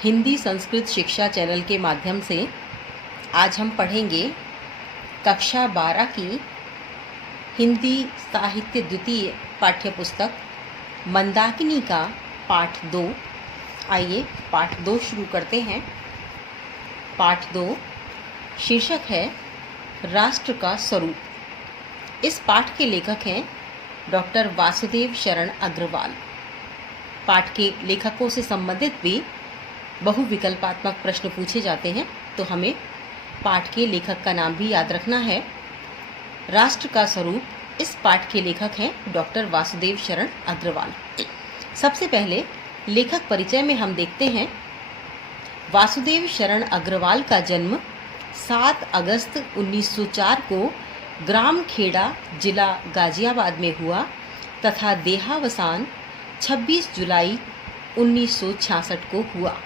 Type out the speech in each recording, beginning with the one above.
हिंदी संस्कृत शिक्षा चैनल के माध्यम से आज हम पढ़ेंगे कक्षा 12 की हिंदी साहित्य द्वितीय पाठ्य पुस्तक मंदाकिनी का पाठ 2। आइए पाठ 2 शुरू करते हैं। पाठ 2 शीर्षक है राष्ट्र का स्वरूप। इस पाठ के लेखक हैं डॉक्टर वासुदेव शरण अग्रवाल। पाठ के लेखकों से संबंधित भी बहुविकल्पात्मक प्रश्न पूछे जाते हैं, तो हमें पाठ के लेखक का नाम भी याद रखना है। राष्ट्र का स्वरूप इस पाठ के लेखक हैं डॉक्टर वासुदेव शरण अग्रवाल। सबसे पहले लेखक परिचय में हम देखते हैं वासुदेव शरण अग्रवाल का जन्म 7 अगस्त 1904 को ग्राम खेड़ा जिला गाजियाबाद में हुआ तथा देहावसान 26 जुलाई 1966 को हुआ।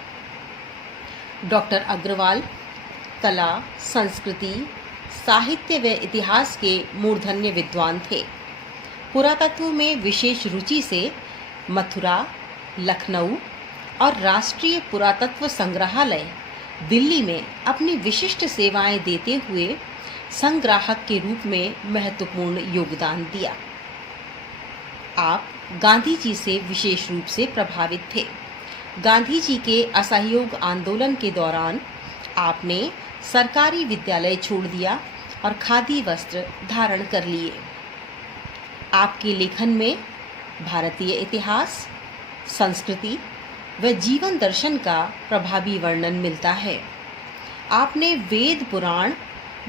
डॉक्टर अग्रवाल कला, संस्कृति, साहित्य व इतिहास के मूर्धन्य विद्वान थे। पुरातत्व में विशेष रुचि से मथुरा, लखनऊ और राष्ट्रीय पुरातत्व संग्रहालय दिल्ली में अपनी विशिष्ट सेवाएं देते हुए संग्राहक के रूप में महत्वपूर्ण योगदान दिया। आप गांधी जी से विशेष रूप से प्रभावित थे। गांधी जी के असहयोग आंदोलन के दौरान आपने सरकारी विद्यालय छोड़ दिया और खादी वस्त्र धारण कर लिए। आपके लेखन में भारतीय इतिहास, संस्कृति व जीवन दर्शन का प्रभावी वर्णन मिलता है। आपने वेद, पुराण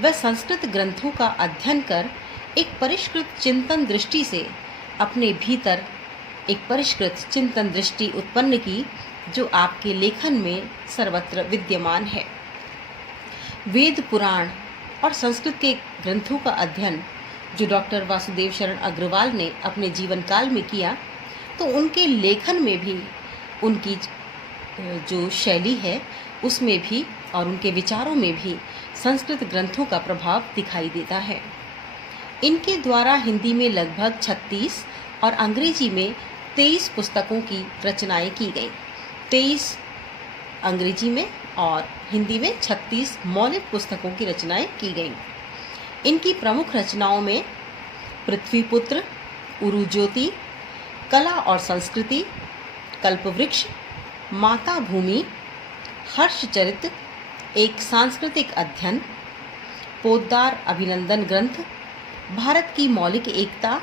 व संस्कृत ग्रंथों का अध्ययन कर एक परिष्कृत चिंतन दृष्टि से अपने भीतर एक परिष्कृत चिंतन दृष्टि उत्पन्न की, जो आपके लेखन में सर्वत्र विद्यमान है। वेद, पुराण और संस्कृत के ग्रंथों का अध्ययन जो डॉक्टर वासुदेव शरण अग्रवाल ने अपने जीवन काल में किया, तो उनके लेखन में भी उनकी जो शैली है उसमें भी और उनके विचारों में भी संस्कृत ग्रंथों का प्रभाव दिखाई देता है। इनके द्वारा हिंदी में लगभग 36 और अंग्रेजी में 23 पुस्तकों की रचनाएं की गईं। 23 अंग्रेजी में और हिंदी में 36 मौलिक पुस्तकों की रचनाएं की गईं। इनकी प्रमुख रचनाओं में पृथ्वीपुत्र, उरुज्योति, कला और संस्कृति, कल्पवृक्ष, माता भूमि, हर्षचरित, एक सांस्कृतिक अध्ययन, पोद्दार अभिनंदन ग्रंथ, भारत की मौलिक एकता,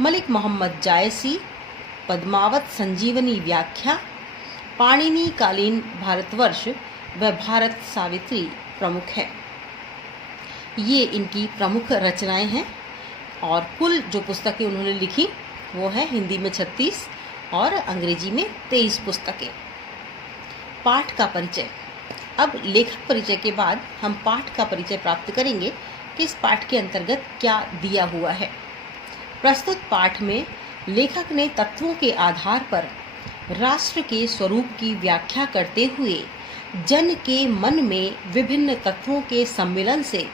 मलिक मोहम्मद जायसी, पद्मावत संजीवनी व्याख्या, पाणिनि कालीन भारतवर्ष व भारत सावित्री प्रमुख है। ये इनकी प्रमुख रचनाएं हैं और कुल जो पुस्तकें उन्होंने लिखी वो है हिंदी में 36 और अंग्रेजी में 23 पुस्तकें। पाठ का परिचय। अब लेखक परिचय के बाद हम पाठ का परिचय प्राप्त करेंगे कि इस पाठ के अंतर्गत क्या दिया हुआ है। प्रस्तुत पाठ में लेखक ने तत्वों के आधार पर राष्ट्र के स्वरूप की व्याख्या करते हुए जन के मन में विभिन्न तत्वों के सम्मिलन से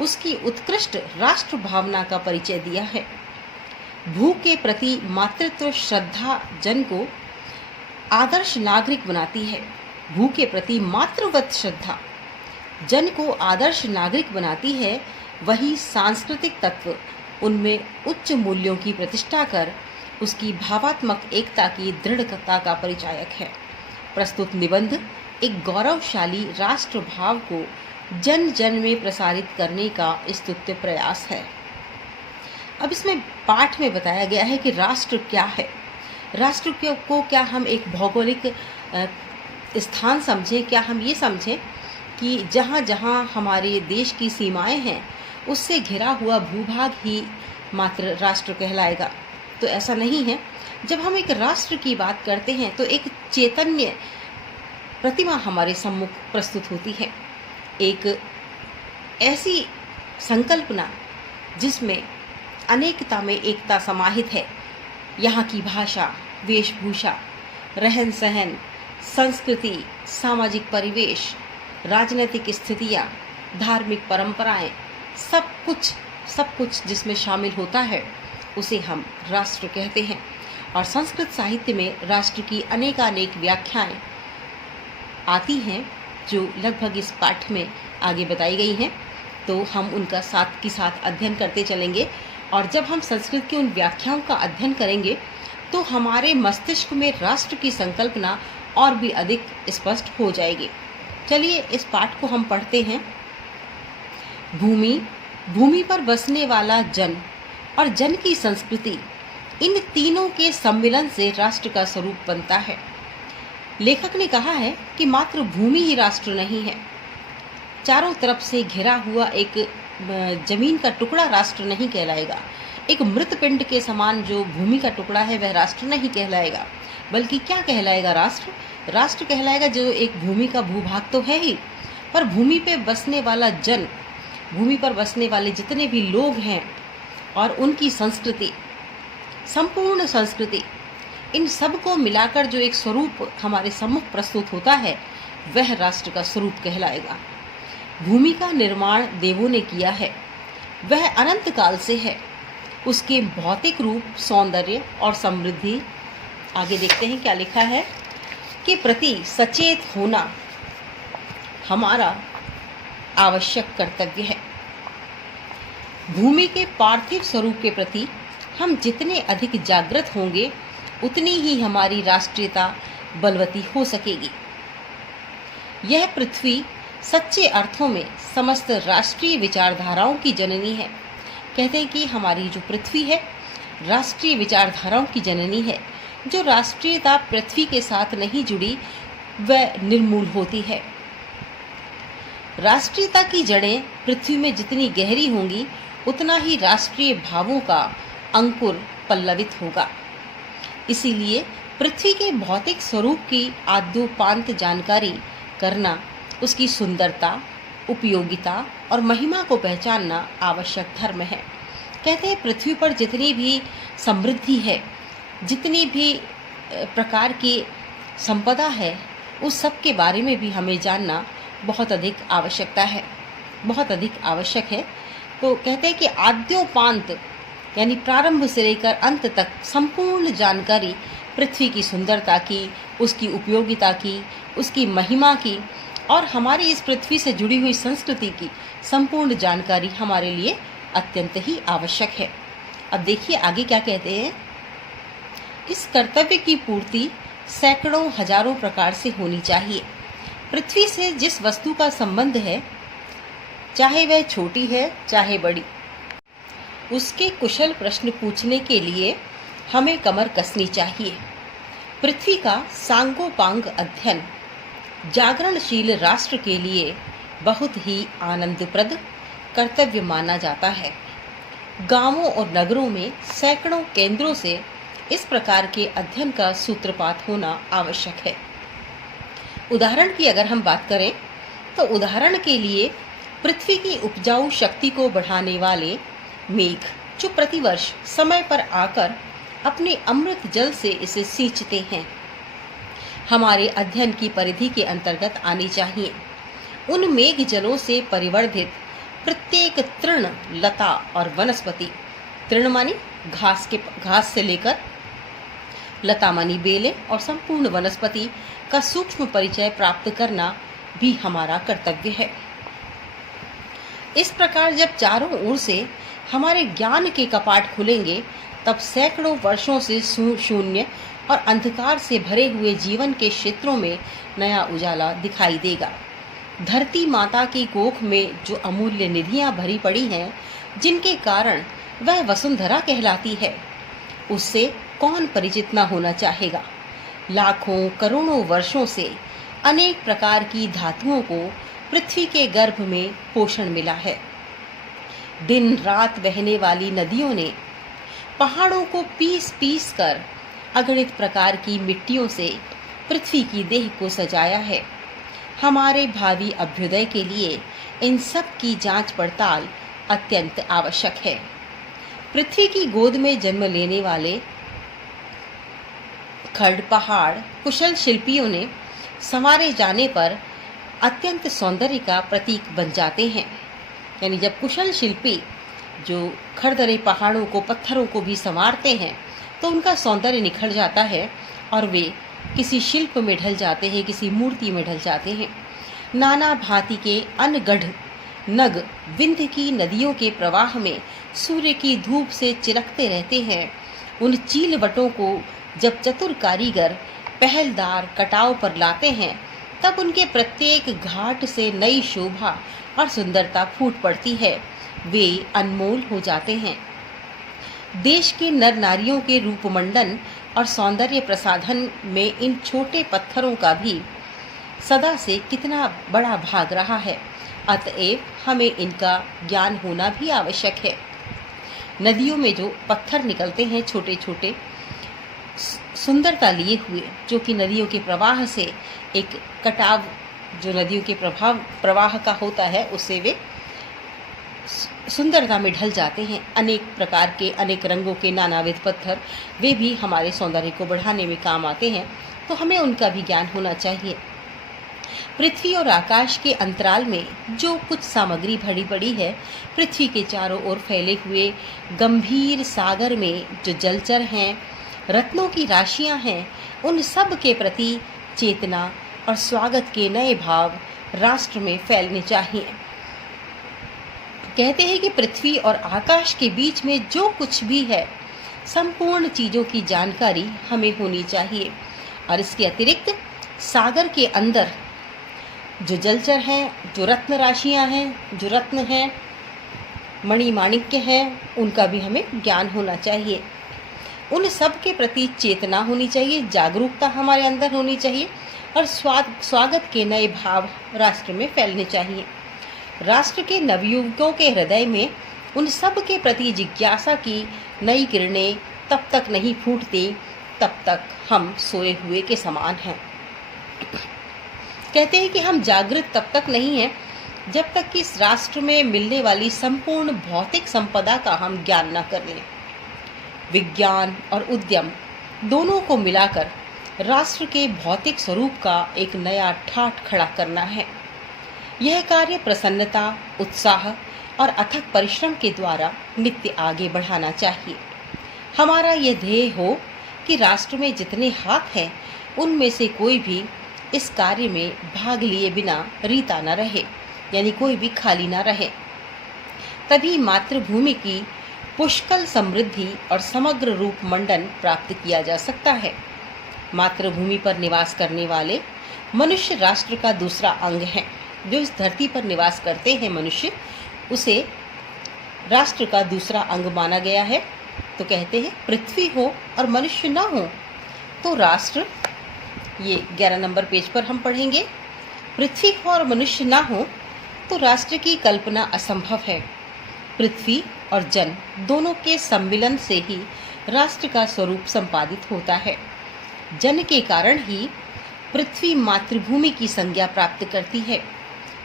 उसकी उत्कृष्ट राष्ट्र भावना का परिचय दिया है। भू के प्रति मातृत्व श्रद्धा जन को आदर्श नागरिक बनाती है। भू के प्रति मातृवत श्रद्धा जन को आदर्श नागरिक बनाती है। वही सांस्कृतिक तत्व उनमें उच्च मूल्यों की प्रतिष्ठा कर उसकी भावात्मक एकता की दृढ़ता का परिचायक है। प्रस्तुत निबंध एक गौरवशाली राष्ट्र भाव को जन जन में प्रसारित करने का स्तुत्य प्रयास है। अब इसमें पाठ में बताया गया है कि राष्ट्र क्या है। राष्ट्र को क्या हम एक भौगोलिक स्थान समझें, क्या हम ये समझें कि जहाँ जहाँ हमारे देश की सीमाएं हैं उससे घिरा हुआ भूभाग ही मात्र राष्ट्र कहलाएगा? तो ऐसा नहीं है। जब हम एक राष्ट्र की बात करते हैं तो एक चैतन्य प्रतिमा हमारे सम्मुख प्रस्तुत होती है, एक ऐसी संकल्पना जिसमें अनेकता में एकता समाहित है। यहाँ की भाषा, वेशभूषा, रहन सहन, संस्कृति, सामाजिक परिवेश, राजनीतिक स्थितियाँ, धार्मिक परंपराएं, सब कुछ जिसमें शामिल होता है उसे हम राष्ट्र कहते हैं। और संस्कृत साहित्य में राष्ट्र की अनेकानेक व्याख्याएं आती हैं जो लगभग इस पाठ में आगे बताई गई हैं, तो हम उनका साथ के साथ अध्ययन करते चलेंगे। और जब हम संस्कृत की उन व्याख्याओं का अध्ययन करेंगे तो हमारे मस्तिष्क में राष्ट्र की संकल्पना और भी अधिक स्पष्ट हो जाएगी। चलिए इस पाठ को हम पढ़ते हैं। भूमि, भूमि पर बसने वाला जन और जन की संस्कृति, इन तीनों के सम्मिलन से राष्ट्र का स्वरूप बनता है। लेखक ने कहा है कि मात्र भूमि ही राष्ट्र नहीं है, चारों तरफ से घिरा हुआ एक जमीन का टुकड़ा राष्ट्र नहीं कहलाएगा। एक मृत पिंड के समान जो भूमि का टुकड़ा है वह राष्ट्र नहीं कहलाएगा, बल्कि क्या कहलाएगा? राष्ट्र। राष्ट्र कहलाएगा जो एक भूमि का भूभाग तो है ही, पर भूमि पे बसने वाला जन, भूमि पर बसने वाले जितने भी लोग हैं और उनकी संस्कृति, संपूर्ण संस्कृति, इन सब को मिलाकर जो एक स्वरूप हमारे सम्मुख प्रस्तुत होता है वह राष्ट्र का स्वरूप कहलाएगा। भूमि का निर्माण देवों ने किया है, वह अनंत काल से है। उसके भौतिक रूप, सौंदर्य और समृद्धि, आगे देखते हैं क्या लिखा है, के प्रति सचेत होना हमारा आवश्यक कर्तव्य है। भूमि के पार्थिव स्वरूप के प्रति हम जितने अधिक जागृत होंगे उतनी ही हमारी राष्ट्रीयता बलवती हो सकेगी। यह पृथ्वी सच्चे अर्थों में समस्त राष्ट्रीय विचारधाराओं की जननी है। कहते हैं कि हमारी जो पृथ्वी है राष्ट्रीय विचारधाराओं की जननी है। जो राष्ट्रीयता पृथ्वी के साथ नहीं जुड़ी वह निर्मूल होती है। राष्ट्रीयता की जड़ें पृथ्वी में जितनी गहरी होंगी उतना ही राष्ट्रीय भावों का अंकुर पल्लवित होगा। इसीलिए पृथ्वी के भौतिक स्वरूप की आद्योपांत जानकारी करना, उसकी सुंदरता, उपयोगिता और महिमा को पहचानना आवश्यक धर्म है। कहते हैं पृथ्वी पर जितनी भी समृद्धि है, जितनी भी प्रकार की संपदा है, उस सब के बारे में भी हमें जानना बहुत अधिक आवश्यकता है, बहुत अधिक आवश्यक है। तो कहते हैं कि आद्योपांत यानी प्रारंभ से लेकर अंत तक संपूर्ण जानकारी पृथ्वी की सुंदरता की, उसकी उपयोगिता की, उसकी महिमा की और हमारी इस पृथ्वी से जुड़ी हुई संस्कृति की संपूर्ण जानकारी हमारे लिए अत्यंत ही आवश्यक है। अब देखिए आगे क्या कहते हैं। इस कर्तव्य की पूर्ति सैकड़ों हजारों प्रकार से होनी चाहिए। पृथ्वी से जिस वस्तु का संबंध है, चाहे वह छोटी है चाहे बड़ी, उसके कुशल प्रश्न पूछने के लिए हमें कमर कसनी चाहिए। पृथ्वी का सांगोपांग अध्ययन जागरणशील राष्ट्र के लिए बहुत ही आनंदप्रद कर्तव्य माना जाता है। गांवों और नगरों में सैकड़ों केंद्रों से इस प्रकार के अध्ययन का सूत्रपात होना आवश्यक है। उदाहरण की अगर हम बात करें तो उदाहरण के लिए पृथ्वी की उपजाऊ शक्ति को बढ़ाने वाले मेघ जो प्रतिवर्ष समय पर आकर अपने अमृत जल से इसे सींचते हैं, हमारे अध्ययन की परिधि के अंतर्गत आनी चाहिए। उन मेघ जलों से परिवर्धित प्रत्येक तृण, लता और वनस्पति, तृण मानी घास से लेकर लता मानी बेलें और संपूर्ण वनस्पति का सूक्ष्म परिचय प्राप्त करना भी हमारा कर्तव्य है। इस प्रकार जब चारों ओर से हमारे ज्ञान के कपाट खुलेंगे तब सैकड़ों वर्षों से शून्य और अंधकार से भरे हुए जीवन के क्षेत्रों में नया उजाला दिखाई देगा। धरती माता की कोख में जो अमूल्य निधियां भरी पड़ी हैं, जिनके कारण वह वसुंधरा कहलाती है, उससे कौन परिचित न होना चाहेगा। लाखों करोड़ों वर्षों से अनेक प्रकार की धातुओं को पृथ्वी के गर्भ में पोषण मिला है। दिन रात बहने वाली नदियों ने पहाड़ों को पीस पीस कर अगणित प्रकार की मिट्टियों से पृथ्वी की देह को सजाया है। हमारे भावी अभ्युदय के लिए इन सब की जांच पड़ताल अत्यंत आवश्यक है। पृथ्वी की गोद में जन्म लेने वाले खड़ पहाड़ कुशल शिल्पियों ने संवारे जाने पर अत्यंत सौंदर्य का प्रतीक बन जाते हैं। यानी जब कुशल शिल्पी जो खड़दरे पहाड़ों को, पत्थरों को भी संवारते हैं तो उनका सौंदर्य निखर जाता है और वे किसी शिल्प में ढल जाते हैं, किसी मूर्ति में ढल जाते हैं। नाना भांति के अनगढ़ नग विंध्य की नदियों के प्रवाह में सूर्य की धूप से चिलकते रहते हैं। उन चीलवटों को जब चतुर कारीगर पहलदार कटाव पर लाते हैं, तब उनके प्रत्येक घाट से नई शोभा और सुंदरता फूट पड़ती है। वे अनमोल हो जाते हैं। देश के नर नारियों के रूपमंडन और सौंदर्य प्रसाधन में इन छोटे पत्थरों का भी सदा से कितना बड़ा भाग रहा है। अतएव हमें इनका ज्ञान होना भी आवश्यक है। नदियों में जो पत्थर निकलते हैं छोटे छोटे, सुंदरता लिए हुए, जो कि नदियों के प्रवाह से एक कटाव जो नदियों के प्रवाह का होता है, उससे वे सुंदरता में ढल जाते हैं। अनेक प्रकार के, अनेक रंगों के नानाविध पत्थर, वे भी हमारे सौंदर्य को बढ़ाने में काम आते हैं, तो हमें उनका भी ज्ञान होना चाहिए। पृथ्वी और आकाश के अंतराल में जो कुछ सामग्री भरी पड़ी है, पृथ्वी के चारों ओर फैले हुए गंभीर सागर में जो जलचर हैं, रत्नों की राशियां हैं, उन सब के प्रति चेतना और स्वागत के नए भाव राष्ट्र में फैलने चाहिए। कहते हैं कि पृथ्वी और आकाश के बीच में जो कुछ भी है, संपूर्ण चीज़ों की जानकारी हमें होनी चाहिए। और इसके अतिरिक्त सागर के अंदर जो जलचर हैं, जो रत्न राशियां हैं, जो रत्न हैं, मणिमाणिक्य हैं, उनका भी हमें ज्ञान होना चाहिए। उन सब के प्रति चेतना होनी चाहिए, जागरूकता हमारे अंदर होनी चाहिए और स्वागत के नए भाव राष्ट्र में फैलने चाहिए। राष्ट्र के नवयुवकों के हृदय में उन सब के प्रति जिज्ञासा की नई किरणें तब तक नहीं फूटती, तब तक हम सोए हुए के समान हैं। कहते हैं कि हम जागृत तब तक नहीं हैं जब तक कि इस राष्ट्र में मिलने वाली संपूर्ण भौतिक संपदा का हम ज्ञान न कर लें। विज्ञान और उद्यम दोनों को मिलाकर राष्ट्र के भौतिक स्वरूप का एक नया ठाठ खड़ा करना है। यह कार्य प्रसन्नता, उत्साह और अथक परिश्रम के द्वारा नित्य आगे बढ़ाना चाहिए। हमारा यह ध्येय हो कि राष्ट्र में जितने हाथ हैं, उनमें से कोई भी इस कार्य में भाग लिए बिना रीता न रहे, यानी कोई भी खाली न रहे। तभी मातृभूमि की पुष्कल समृद्धि और समग्र रूप मंडन प्राप्त किया जा सकता है। मातृभूमि पर निवास करने वाले मनुष्य राष्ट्र का दूसरा अंग है। जो इस धरती पर निवास करते हैं मनुष्य, उसे राष्ट्र का दूसरा अंग माना गया है। तो कहते हैं पृथ्वी हो और मनुष्य न हो तो राष्ट्र, ये 11 नंबर पेज पर हम पढ़ेंगे, पृथ्वी हो और मनुष्य न हो तो राष्ट्र की कल्पना असंभव है। पृथ्वी और जन दोनों के सम्मिलन से ही राष्ट्र का स्वरूप संपादित होता है। जन के कारण ही पृथ्वी मातृभूमि की संज्ञा प्राप्त करती है।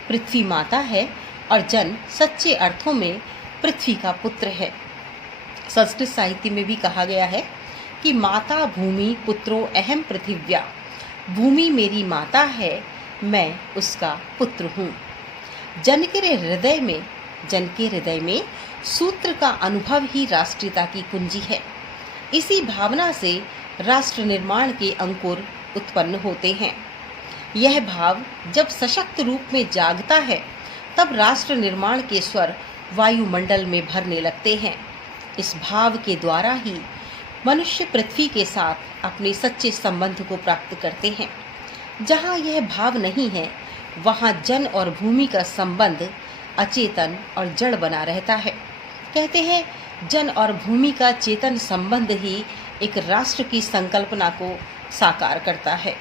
पृथ्वी माता है और जन सच्चे अर्थों में पृथ्वी का पुत्र है। संस्कृत साहित्य में भी कहा गया है कि माता भूमि पुत्रो अहम पृथिव्या, भूमि मेरी माता है, मैं उसका पुत्र हूँ। जन के हृदय में सूत्र का अनुभव ही राष्ट्रीयता की कुंजी है। इसी भावना से राष्ट्र निर्माण के अंकुर उत्पन्न होते हैं। यह भाव जब सशक्त रूप में जागता है, तब राष्ट्र निर्माण के स्वर वायुमंडल में भरने लगते हैं। इस भाव के द्वारा ही मनुष्य पृथ्वी के साथ अपने सच्चे संबंध को प्राप्त करते हैं। जहाँ यह भाव नहीं है, वहाँ जन और भूमि का संबंध अचेतन और जड़ बना रहता है। कहते हैं जन और भूमि का चेतन संबंध ही एक राष्ट्र की संकल्पना को साकार करता है।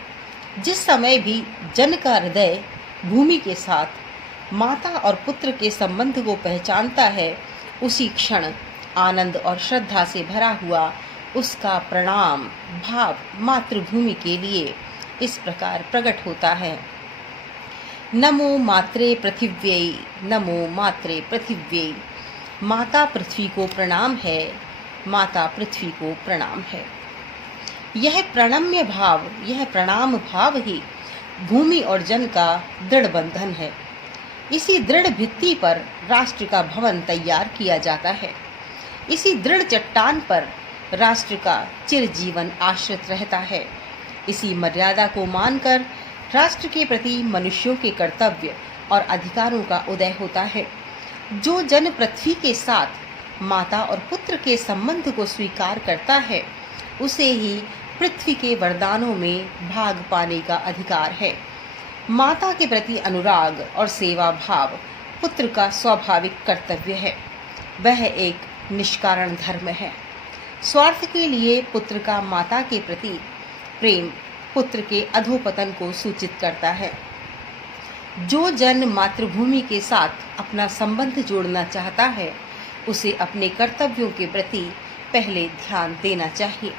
जिस समय भी जन का हृदय भूमि के साथ माता और पुत्र के संबंध को पहचानता है, उसी क्षण आनंद और श्रद्धा से भरा हुआ उसका प्रणाम भाव मातृभूमि के लिए इस प्रकार प्रकट होता है। नमो मात्रे पृथिव्यै, नमो मात्रे पृथिव्यै। माता पृथ्वी को प्रणाम है, माता पृथ्वी को प्रणाम है। यह प्रणम्य भाव, यह प्रणाम भाव ही भूमि और जन का दृढ़ बंधन है। इसी दृढ़ भित्ति पर राष्ट्र का भवन तैयार किया जाता है। इसी दृढ़ चट्टान पर राष्ट्र का चिरजीवन आश्रित रहता है। इसी मर्यादा को मानकर राष्ट्र के प्रति मनुष्यों के कर्तव्य और अधिकारों का उदय होता है। जो जन पृथ्वी के साथ माता और पुत्र के संबंध को स्वीकार करता है, उसे ही पृथ्वी के वरदानों में भाग पाने का अधिकार है। माता के प्रति अनुराग और सेवा भाव पुत्र का स्वाभाविक कर्तव्य है। वह एक निष्कारण धर्म है। स्वार्थ के लिए पुत्र का माता के प्रति प्रेम पुत्र के अधोपतन को सूचित करता है। जो जन मातृभूमि के साथ अपना संबंध जोड़ना चाहता है, उसे अपने कर्तव्यों के प्रति पहले ध्यान देना चाहिए।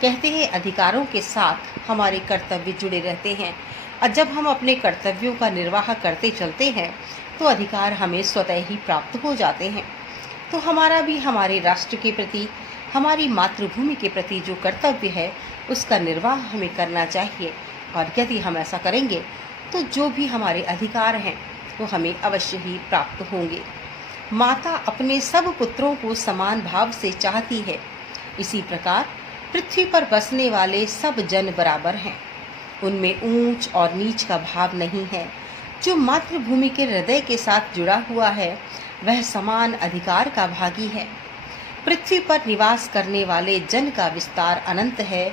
कहते हैं अधिकारों के साथ हमारे कर्तव्य जुड़े रहते हैं, और जब हम अपने कर्तव्यों का निर्वाह करते चलते हैं तो अधिकार हमें स्वतः ही प्राप्त हो जाते हैं। तो हमारा भी हमारे राष्ट्र के प्रति, हमारी मातृभूमि के प्रति जो कर्तव्य है, उसका निर्वाह हमें करना चाहिए। और यदि हम ऐसा करेंगे तो जो भी हमारे अधिकार हैं वो हमें अवश्य ही प्राप्त होंगे। माता अपने सब पुत्रों को समान भाव से चाहती है। इसी प्रकार पृथ्वी पर बसने वाले सब जन बराबर हैं। उनमें ऊंच और नीच का भाव नहीं है। जो मातृभूमि के हृदय के साथ जुड़ा हुआ है, वह समान अधिकार का भागी है। पृथ्वी पर निवास करने वाले जन का विस्तार अनंत है।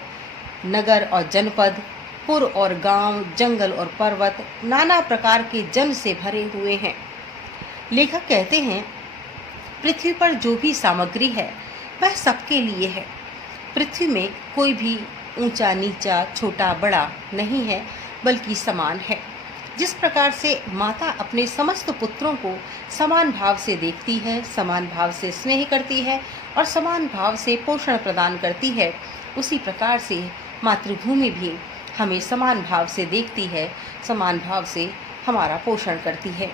नगर और जनपद, पुर और गांव, जंगल और पर्वत नाना प्रकार के जन से भरे हुए हैं। लेखक कहते हैं, पृथ्वी पर जो भी सामग्री है वह सबके लिए है। पृथ्वी में कोई भी ऊंचा नीचा, छोटा बड़ा नहीं है, बल्कि समान है। जिस प्रकार से माता अपने समस्त पुत्रों को समान भाव से देखती है, समान भाव से स्नेह करती है और समान भाव से पोषण प्रदान करती है, उसी प्रकार से मातृभूमि भी हमें समान भाव से देखती है, समान भाव से हमारा पोषण करती है।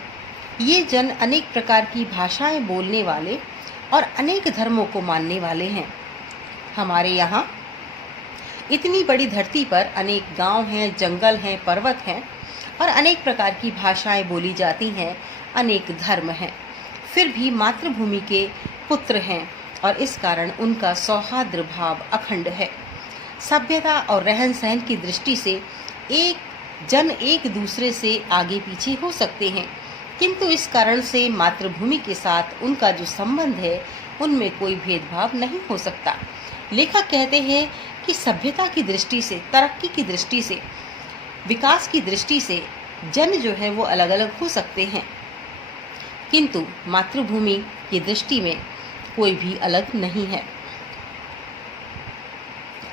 ये जन अनेक प्रकार की भाषाएं बोलने वाले और अनेक धर्मों को मानने वाले हैं। हमारे यहाँ इतनी बड़ी धरती पर अनेक गांव हैं, जंगल हैं, पर्वत हैं और अनेक प्रकार की भाषाएं बोली जाती हैं, अनेक धर्म हैं। फिर भी मातृभूमि के पुत्र हैं और इस कारण उनका सौहार्द भाव अखंड है। सभ्यता और रहन सहन की दृष्टि से एक जन एक दूसरे से आगे पीछे हो सकते हैं, किंतु इस कारण से मातृभूमि के साथ उनका जो संबंध है, उनमें कोई भेदभाव नहीं हो सकता। लेखक कहते हैं कि सभ्यता की दृष्टि से, तरक्की की दृष्टि से, विकास की दृष्टि से जन जो है वो अलग अलग हो सकते हैं, किंतु मातृभूमि की दृष्टि में कोई भी अलग नहीं है।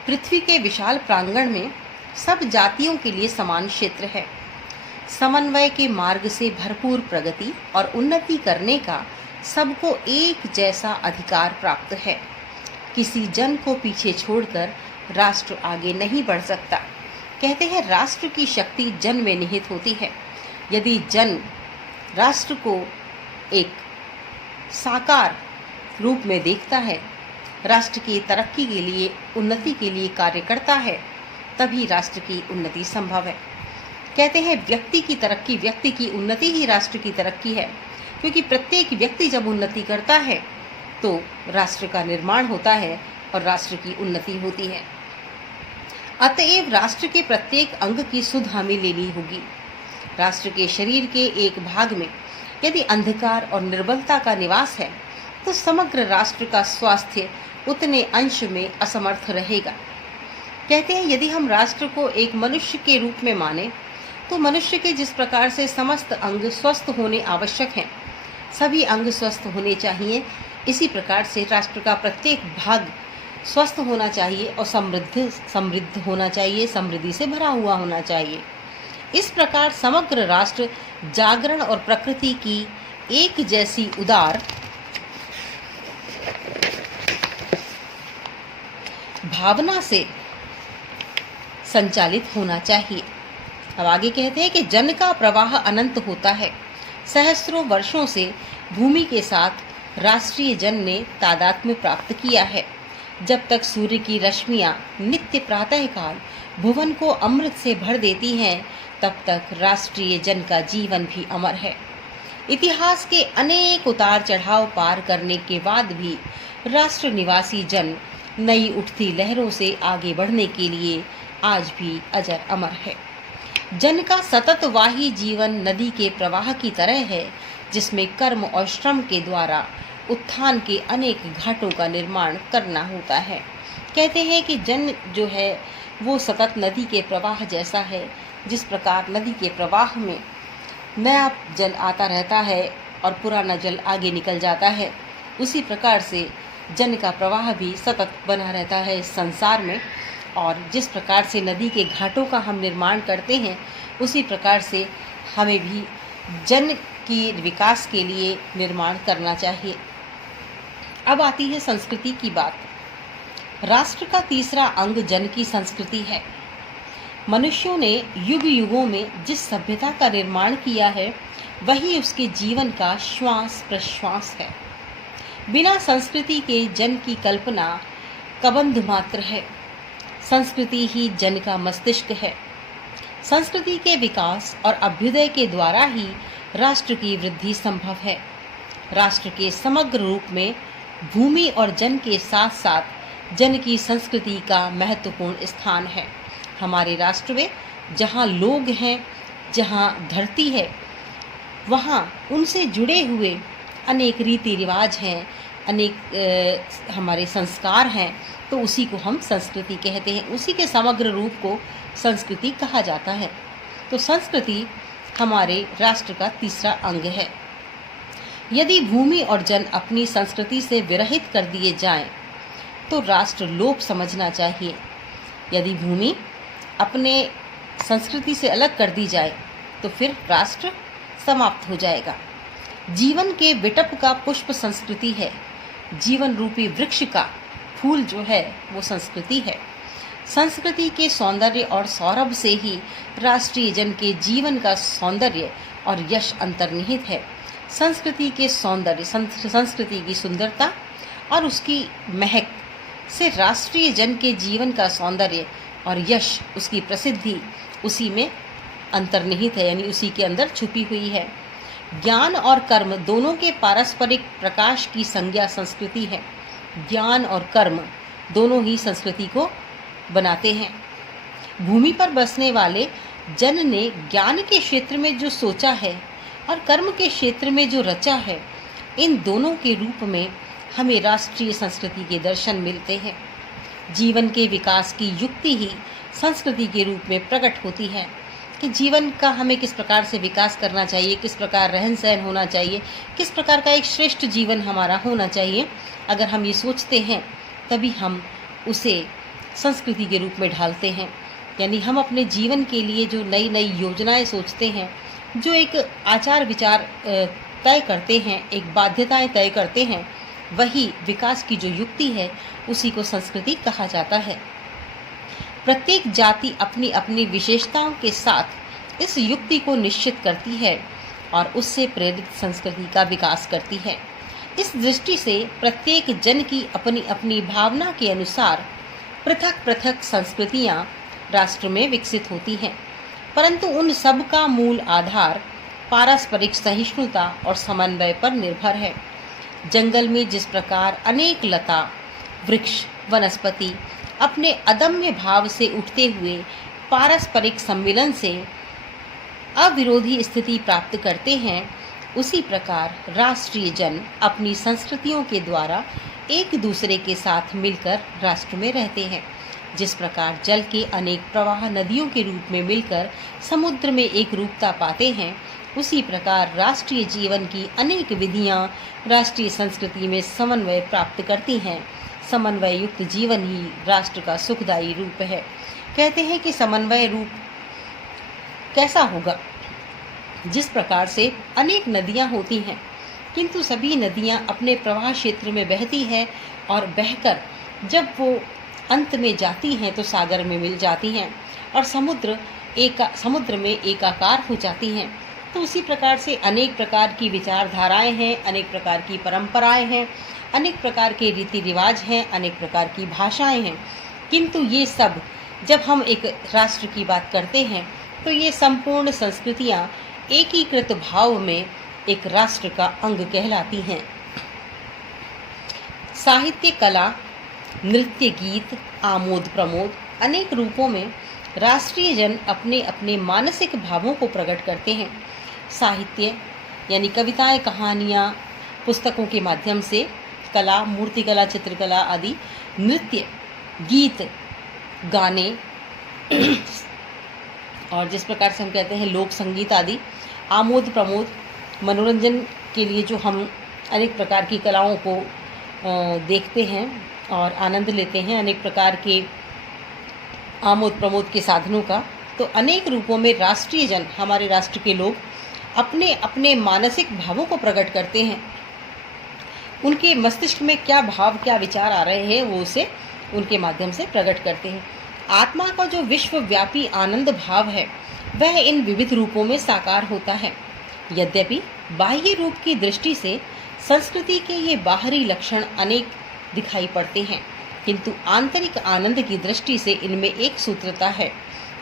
पृथ्वी के विशाल प्रांगण में सब जातियों के लिए समान क्षेत्र है। समन्वय के मार्ग से भरपूर प्रगति और उन्नति करने का सबको एक जैसा अधिकार प्राप्त है। किसी जन को पीछे छोड़कर राष्ट्र आगे नहीं बढ़ सकता। कहते हैं, राष्ट्र की शक्ति जन में निहित होती है। यदि जन राष्ट्र को एक साकार रूप में देखता है, राष्ट्र की तरक्की के लिए, उन्नति के लिए कार्य करता है, तभी राष्ट्र की उन्नति संभव है। कहते हैं, व्यक्ति की तरक्की, व्यक्ति की उन्नति ही राष्ट्र की तरक्की है, क्योंकि प्रत्येक व्यक्ति जब उन्नति करता है तो राष्ट्र का निर्माण होता है और राष्ट्र की उन्नति होती है। अतएव राष्ट्र के प्रत्येक अंग की सुध हमें लेनी होगी। राष्ट्र के शरीर के एक भाग में यदि अंधकार और निर्बलता का निवास है, तो समग्र राष्ट्र का स्वास्थ्य उतने अंश में असमर्थ रहेगा। कहते हैं, यदि हम राष्ट्र को एक मनुष्य के रूप में माने, तो मनुष्य के जिस प्रकार से समस्त अंग स्वस्थ होने आवश्यक हैं, सभी अंग स्वस्थ होने चाहिए, इसी प्रकार से राष्ट्र का प्रत्येक भाग स्वस्थ होना चाहिए और समृद्ध होना चाहिए, समृद्धि से भरा हुआ होना चाहिए। इस प्रकार समग्र राष्ट्र जागरण और प्रकृति की एक जैसी उदार भावना से संचालित होना चाहिए। अब आगे कहते हैं कि जन का प्रवाह अनंत होता है। सहस्रों वर्षों से भूमि के साथ राष्ट्रीय जन ने तादात्म्य प्राप्त किया है। जब तक सूर्य की रश्मियां नित्य प्रातःकाल भुवन को अमृत से भर देती हैं, तब तक राष्ट्रीय जन का जीवन भी अमर है। इतिहास के अनेक उतार चढ़ाव पार करने के बाद भी राष्ट्र निवासी जन नई उठती लहरों से आगे बढ़ने के लिए आज भी अजर अमर है। जन का सतत वाही जीवन नदी के प्रवाह की तरह है, जिसमें कर्म और श्रम के द्वारा उत्थान के अनेक घाटों का निर्माण करना होता है। कहते हैं कि जन जो है वो सतत नदी के प्रवाह जैसा है। जिस प्रकार नदी के प्रवाह में नया जल आता रहता है और पुराना जल आगे निकल जाता है, उसी प्रकार से जन का प्रवाह भी सतत बना रहता है इस संसार में। और जिस प्रकार से नदी के घाटों का हम निर्माण करते हैं, उसी प्रकार से हमें भी जन की विकास के लिए निर्माण करना चाहिए। अब आती है संस्कृति की बात। राष्ट्र का तीसरा अंग जन की संस्कृति है। मनुष्यों ने युग युगों में जिस सभ्यता का निर्माण किया है, वही उसके जीवन का श्वास प्रश्वास है। बिना संस्कृति के जन की कल्पना कबंध मात्र है। संस्कृति ही जन का मस्तिष्क है। संस्कृति के विकास और अभ्युदय के द्वारा ही राष्ट्र की वृद्धि संभव है। राष्ट्र के समग्र रूप में भूमि और जन के साथ साथ जन की संस्कृति का महत्वपूर्ण स्थान है। हमारे राष्ट्र में जहाँ लोग हैं, जहाँ धरती है, वहाँ उनसे जुड़े हुए अनेक रीति रिवाज हैं, अनेक हमारे संस्कार हैं, तो उसी को हम संस्कृति कहते हैं। उसी के समग्र रूप को संस्कृति कहा जाता है। तो संस्कृति हमारे राष्ट्र का तीसरा अंग है। यदि भूमि और जन अपनी संस्कृति से विरहित कर दिए जाएं, तो राष्ट्र लोप समझना चाहिए। यदि भूमि अपने संस्कृति से अलग कर दी जाए, तो फिर राष्ट्र समाप्त हो जाएगा। जीवन के विटप का पुष्प संस्कृति है। जीवन रूपी वृक्ष का फूल जो है वो संस्कृति है। संस्कृति के सौंदर्य और सौरभ से ही राष्ट्रीय जन के जीवन का सौंदर्य और यश अंतर्निहित है। संस्कृति के सौंदर्य, संस्कृति की सुंदरता और उसकी महक से राष्ट्रीय जन के जीवन का सौंदर्य और यश, उसकी प्रसिद्धि उसी में अंतर्निहित है, यानी उसी के अंदर छुपी हुई है। ज्ञान और कर्म दोनों के पारस्परिक प्रकाश की संज्ञा संस्कृति है। ज्ञान और कर्म दोनों ही संस्कृति को बनाते हैं। भूमि पर बसने वाले जन ने ज्ञान के क्षेत्र में जो सोचा है और कर्म के क्षेत्र में जो रचा है, इन दोनों के रूप में हमें राष्ट्रीय संस्कृति के दर्शन मिलते हैं। जीवन के विकास की युक्ति ही संस्कृति के रूप में प्रकट होती है कि जीवन का हमें किस प्रकार से विकास करना चाहिए, किस प्रकार रहन सहन होना चाहिए, किस प्रकार का एक श्रेष्ठ जीवन हमारा होना चाहिए। अगर हम ये सोचते हैं, तभी हम उसे संस्कृति के रूप में ढालते हैं। यानी हम अपने जीवन के लिए जो नई नई योजनाएं सोचते हैं, जो एक आचार विचार तय करते हैं, एक बाध्यताएं तय करते हैं, वही विकास की जो युक्ति है, उसी को संस्कृति कहा जाता है। प्रत्येक जाति अपनी अपनी विशेषताओं के साथ इस युक्ति को निश्चित करती है और उससे प्रेरित संस्कृति का विकास करती है। इस दृष्टि से प्रत्येक जन की अपनी अपनी भावना के अनुसार पृथक पृथक संस्कृतियाँ राष्ट्र में विकसित होती हैं, परंतु उन सब का मूल आधार पारस्परिक सहिष्णुता और समन्वय पर निर्भर है। जंगल में जिस प्रकार अनेक लता, वृक्ष, वनस्पति अपने अदम्य भाव से उठते हुए पारस्परिक सम्मिलन से अविरोधी स्थिति प्राप्त करते हैं, उसी प्रकार राष्ट्रीय जन अपनी संस्कृतियों के द्वारा एक दूसरे के साथ मिलकर राष्ट्र में रहते हैं। जिस प्रकार जल के अनेक प्रवाह नदियों के रूप में मिलकर समुद्र में एक रूपता पाते हैं, उसी प्रकार राष्ट्रीय जीवन की अनेक विधियां राष्ट्रीय संस्कृति में समन्वय प्राप्त करती हैं। समन्वय युक्त जीवन ही राष्ट्र का सुखदायी रूप है। कहते हैं कि समन्वय रूप कैसा होगा? जिस प्रकार से अनेक नदियां होती हैं, किंतु सभी नदियां अपने प्रवाह क्षेत्र में बहती हैं और बहकर जब वो अंत में जाती हैं तो सागर में मिल जाती हैं और समुद्र में एकाकार हो जाती हैं। तो उसी प्रकार से अनेक प्रकार की विचारधाराएं हैं, अनेक प्रकार की परंपराएं हैं, अनेक प्रकार के रीति रिवाज हैं, अनेक प्रकार की भाषाएं हैं, किंतु ये सब जब हम एक राष्ट्र की बात करते हैं, तो ये संपूर्ण संस्कृतियां एकीकृत भाव में एक राष्ट्र का अंग कहलाती हैं। साहित्य, कला, नृत्य, गीत, आमोद प्रमोद अनेक रूपों में राष्ट्रीय जन अपने अपने मानसिक भावों को प्रकट करते हैं। साहित्य यानी कविताएं, कहानियाँ, पुस्तकों के माध्यम से, कला, मूर्तिकला, चित्रकला आदि, नृत्य, गीत, गाने और जिस प्रकार से हम कहते हैं लोक संगीत आदि, आमोद प्रमोद, मनोरंजन के लिए जो हम अनेक प्रकार की कलाओं को देखते हैं और आनंद लेते हैं, अनेक प्रकार के आमोद प्रमोद के साधनों का, तो अनेक रूपों में राष्ट्रीय जन, हमारे राष्ट्र के लोग अपने अपने मानसिक भावों को प्रकट करते हैं। उनके मस्तिष्क में क्या भाव, क्या विचार आ रहे हैं, वो उसे उनके माध्यम से प्रकट करते हैं। आत्मा का जो विश्वव्यापी आनंद भाव है वह इन विविध रूपों में साकार होता है। यद्यपि बाह्य रूप की दृष्टि से संस्कृति के ये बाहरी लक्षण अनेक दिखाई पड़ते हैं, किंतु आंतरिक आनंद की दृष्टि से इनमें एक सूत्रता है।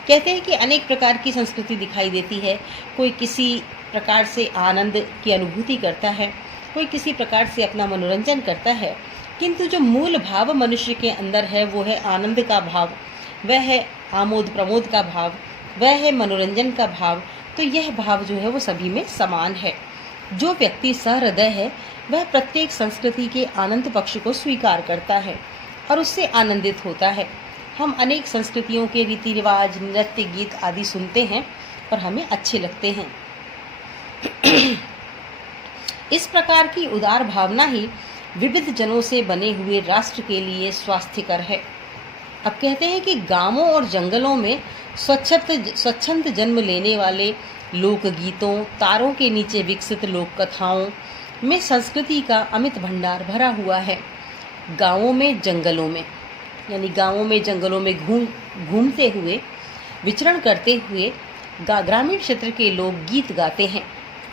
कहते हैं कि अनेक प्रकार की संस्कृति दिखाई देती है। कोई किसी प्रकार से आनंद की अनुभूति करता है, कोई किसी प्रकार से अपना मनोरंजन करता है, किंतु जो मूल भाव मनुष्य के अंदर है वो है आनंद का भाव, वह है आमोद प्रमोद का भाव, वह है मनोरंजन का भाव। तो यह भाव जो है वो सभी में समान है। जो व्यक्ति सहृदय है वह प्रत्येक संस्कृति के आनंद पक्ष को स्वीकार करता है और उससे आनंदित होता है। हम अनेक संस्कृतियों के रीति रिवाज, नृत्य, गीत आदि सुनते हैं और हमें अच्छे लगते हैं। इस प्रकार की उदार भावना ही विविध जनों से बने हुए राष्ट्र के लिए स्वास्थ्यकर है। अब कहते हैं कि गांवों और जंगलों में स्वच्छंद जन्म लेने वाले लोकगीतों, तारों के नीचे विकसित लोक कथाओं में संस्कृति का अमित भंडार भरा हुआ है। गांवों में, जंगलों में, यानी गांवों में, जंगलों में घूमते हुए, विचरण करते हुए ग्रामीण क्षेत्र के लोग गीत गाते हैं।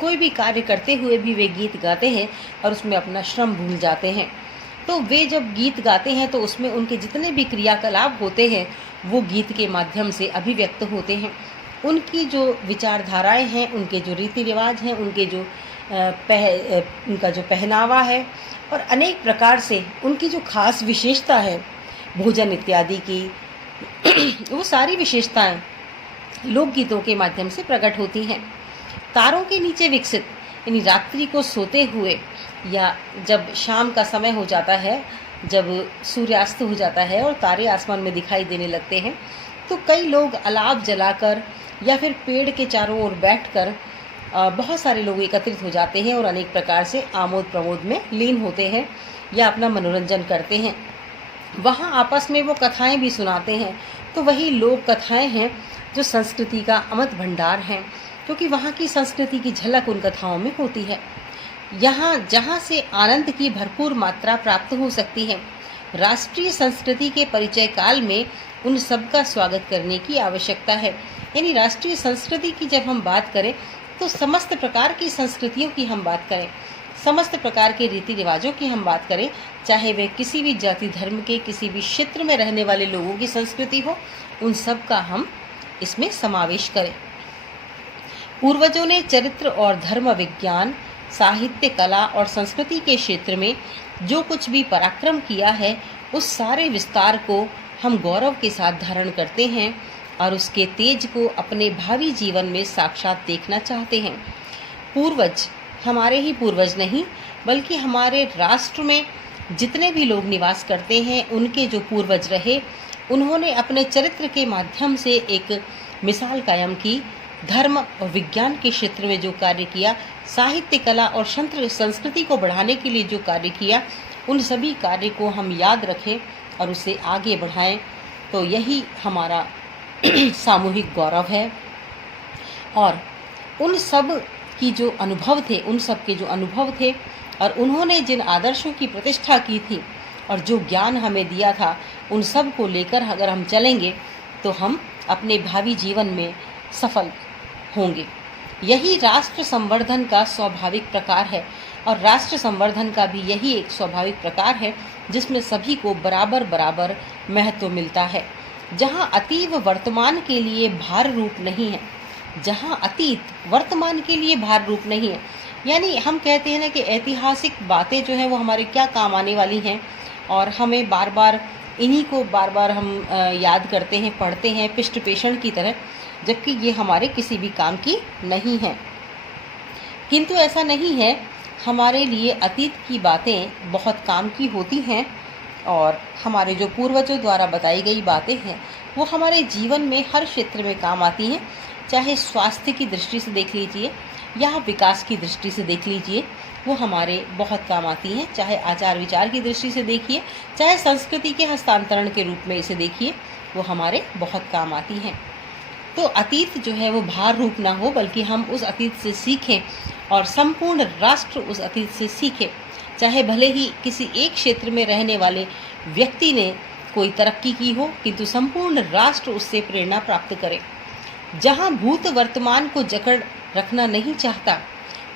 कोई भी कार्य करते हुए भी वे गीत गाते हैं और उसमें अपना श्रम भूल जाते हैं। तो वे जब गीत गाते हैं तो उसमें उनके जितने भी क्रियाकलाप होते हैं वो गीत के माध्यम से अभिव्यक्त होते हैं। उनकी जो विचारधाराएं हैं, उनके जो रीति रिवाज हैं, उनके जो उनका जो पहनावा है और अनेक प्रकार से उनकी जो खास विशेषता है, भोजन इत्यादि की, वो सारी विशेषताएं लोकगीतों के माध्यम से प्रकट होती हैं। तारों के नीचे विकसित, यानी रात्रि को सोते हुए या जब शाम का समय हो जाता है, जब सूर्यास्त हो जाता है और तारे आसमान में दिखाई देने लगते हैं, तो कई लोग अलाव जलाकर या फिर पेड़ के चारों ओर बैठकर बहुत सारे लोग एकत्रित हो जाते हैं और अनेक प्रकार से आमोद प्रमोद में लीन होते हैं या अपना मनोरंजन करते हैं। वहाँ आपस में वो कथाएं भी सुनाते हैं। तो वही लोक कथाएं हैं जो संस्कृति का अमित भंडार हैं, क्योंकि वहाँ की संस्कृति की झलक उन कथाओं में होती है। यहाँ जहाँ से आनंद की भरपूर मात्रा प्राप्त हो सकती है। राष्ट्रीय संस्कृति के परिचय काल में उन सब का स्वागत करने की आवश्यकता है। यानी राष्ट्रीय संस्कृति की जब हम बात करें तो समस्त प्रकार की संस्कृतियों की हम बात करें, समस्त प्रकार के रीति रिवाजों की हम बात करें, चाहे वे किसी भी जाति धर्म के, किसी भी क्षेत्र में रहने वाले लोगों की संस्कृति हो, उन सब का हम इसमें समावेश करें। पूर्वजों ने चरित्र और धर्म विज्ञान, साहित्य, कला और संस्कृति के क्षेत्र में जो कुछ भी पराक्रम किया है, उस सारे विस्तार को हम गौरव के साथ धारण करते हैं और उसके तेज को अपने भावी जीवन में साक्षात देखना चाहते हैं। पूर्वज हमारे ही पूर्वज नहीं, बल्कि हमारे राष्ट्र में जितने भी लोग निवास करते हैं, उनके जो पूर्वज रहे, उन्होंने अपने चरित्र के माध्यम से एक मिसाल कायम की। धर्म और विज्ञान के क्षेत्र में जो कार्य किया, साहित्य, कला और संस्कृति को बढ़ाने के लिए जो कार्य किया, उन सभी कार्य को हम याद रखें और उसे आगे बढ़ाएं। तो यही हमारा सामूहिक गौरव है। और उन सब की जो अनुभव थे, उन सब के जो अनुभव थे और उन्होंने जिन आदर्शों की प्रतिष्ठा की थी और जो ज्ञान हमें दिया था, उन सब को लेकर अगर हम चलेंगे तो हम अपने भावी जीवन में सफल होंगे। यही राष्ट्र संवर्धन का स्वाभाविक प्रकार है और राष्ट्र संवर्धन का भी यही एक स्वाभाविक प्रकार है जिसमें सभी को बराबर बराबर महत्व मिलता है। जहाँ अतीव वर्तमान के लिए भार रूप नहीं है, जहाँ अतीत वर्तमान के लिए भार रूप नहीं है, यानी हम कहते हैं ना कि ऐतिहासिक बातें जो हैं वो हमारे क्या काम आने वाली हैं और हमें बार बार इन्हीं को बार बार हम याद करते हैं, पढ़ते हैं पिष्ट पेषण की तरह, जबकि ये हमारे किसी भी काम की नहीं है। किंतु ऐसा नहीं है, हमारे लिए अतीत की बातें बहुत काम की होती हैं और हमारे जो पूर्वजों द्वारा बताई गई बातें हैं वो हमारे जीवन में हर क्षेत्र में काम आती हैं। चाहे स्वास्थ्य की दृष्टि से देख लीजिए या विकास की दृष्टि से देख लीजिए, वो हमारे बहुत काम आती हैं। चाहे आचार विचार की दृष्टि से देखिए, चाहे संस्कृति के हस्तांतरण के रूप में इसे देखिए, वो हमारे बहुत काम आती हैं। तो अतीत जो है वो भार रूप ना हो, बल्कि हम उस अतीत से सीखें और संपूर्ण राष्ट्र उस अतीत से सीखे। चाहे भले ही किसी एक क्षेत्र में रहने वाले व्यक्ति ने कोई तरक्की की हो, किंतु संपूर्ण राष्ट्र उससे प्रेरणा प्राप्त करे। जहाँ भूत वर्तमान को जकड़ रखना नहीं चाहता,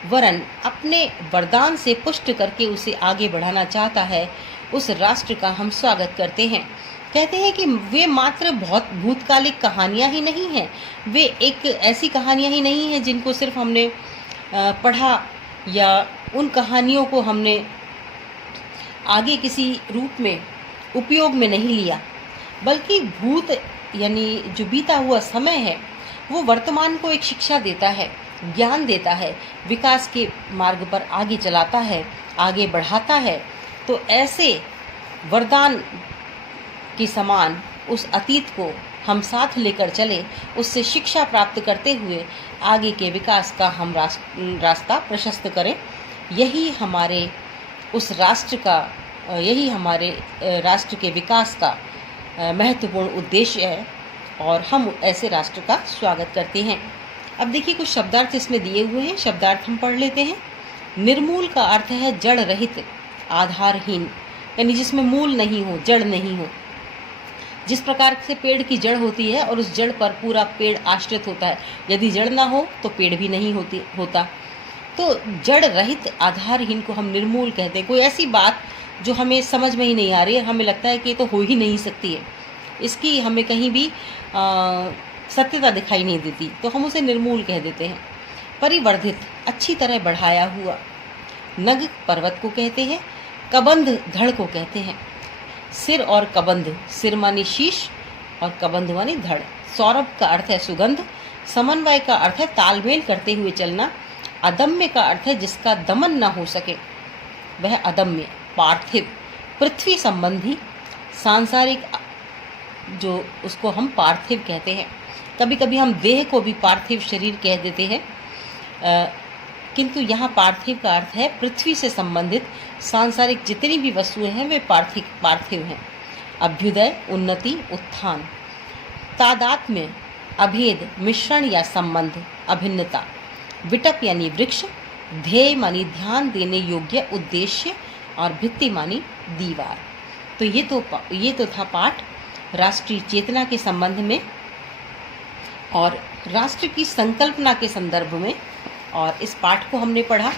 वरन अपने वरदान से पुष्ट करके उसे आगे बढ़ाना चाहता है, उस राष्ट्र का हम स्वागत करते हैं। कहते हैं कि वे मात्र बहुत भूतकालिक कहानियाँ ही नहीं हैं, वे एक ऐसी कहानियाँ ही नहीं हैं जिनको सिर्फ हमने पढ़ा या उन कहानियों को हमने आगे किसी रूप में उपयोग में नहीं लिया, बल्कि भूत यानी जो बीता हुआ समय है वो वर्तमान को एक शिक्षा देता है, ज्ञान देता है, विकास के मार्ग पर आगे चलाता है, आगे बढ़ाता है। तो ऐसे वरदान के समान उस अतीत को हम साथ लेकर चले, उससे शिक्षा प्राप्त करते हुए आगे के विकास का हम रास्ता प्रशस्त करें। यही हमारे उस राष्ट्र का, यही हमारे राष्ट्र के विकास का महत्वपूर्ण उद्देश्य है और हम ऐसे राष्ट्र का स्वागत करते हैं। अब देखिए कुछ शब्दार्थ इसमें दिए हुए हैं, शब्दार्थ हम पढ़ लेते हैं। निर्मूल का अर्थ है जड़ रहित, आधारहीन, यानी जिसमें मूल नहीं हो, जड़ नहीं हो। जिस प्रकार से पेड़ की जड़ होती है और उस जड़ पर पूरा पेड़ आश्रित होता है, यदि जड़ ना हो तो पेड़ भी नहीं होता। तो जड़ रहित, आधारहीन को हम निर्मूल कहते हैं। कोई ऐसी बात जो हमें समझ में ही नहीं आ रही है, हमें लगता है कि ये तो हो ही नहीं सकती है, इसकी हमें कहीं भी सत्यता दिखाई नहीं देती, तो हम उसे निर्मूल कह देते हैं। परिवर्धित, अच्छी तरह बढ़ाया हुआ। नग, पर्वत को कहते हैं। कबंध, धड़ को कहते हैं। सिर और कबंध, सिर मानी शीश और कबंध मानी धड़। सौरभ का अर्थ है सुगंध। समन्वय का अर्थ है तालमेल करते हुए चलना। अदम्य का अर्थ है जिसका दमन न हो सके, वह अदम्य। पार्थिव, पृथ्वी संबंधी, सांसारिक, जो उसको हम पार्थिव कहते हैं। कभी कभी हम देह को भी पार्थिव शरीर कह देते हैं, किंतु यहाँ पार्थिव का अर्थ है पृथ्वी से संबंधित सांसारिक जितनी भी वस्तुएं हैं वे पार्थिव हैं। अभ्युदय, उन्नति, उत्थान। तादात्म्य, अभेद, मिश्रण या संबंध, अभिन्नता। विटप यानी वृक्ष। ध्येय मानी ध्यान देने योग्य उद्देश्य और भित्ति मानी दीवार। तो ये तो था पाठ राष्ट्रीय चेतना के संबंध में और राष्ट्र की संकल्पना के संदर्भ में, और इस पाठ को हमने पढ़ा,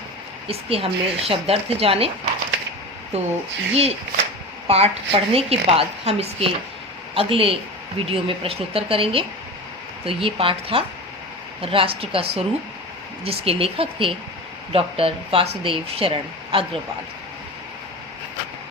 इसके हमने शब्दार्थ जाने। तो ये पाठ पढ़ने के बाद हम इसके अगले वीडियो में प्रश्नोत्तर करेंगे। तो ये पाठ था राष्ट्र का स्वरूप, जिसके लेखक थे डॉक्टर वासुदेव शरण अग्रवाल।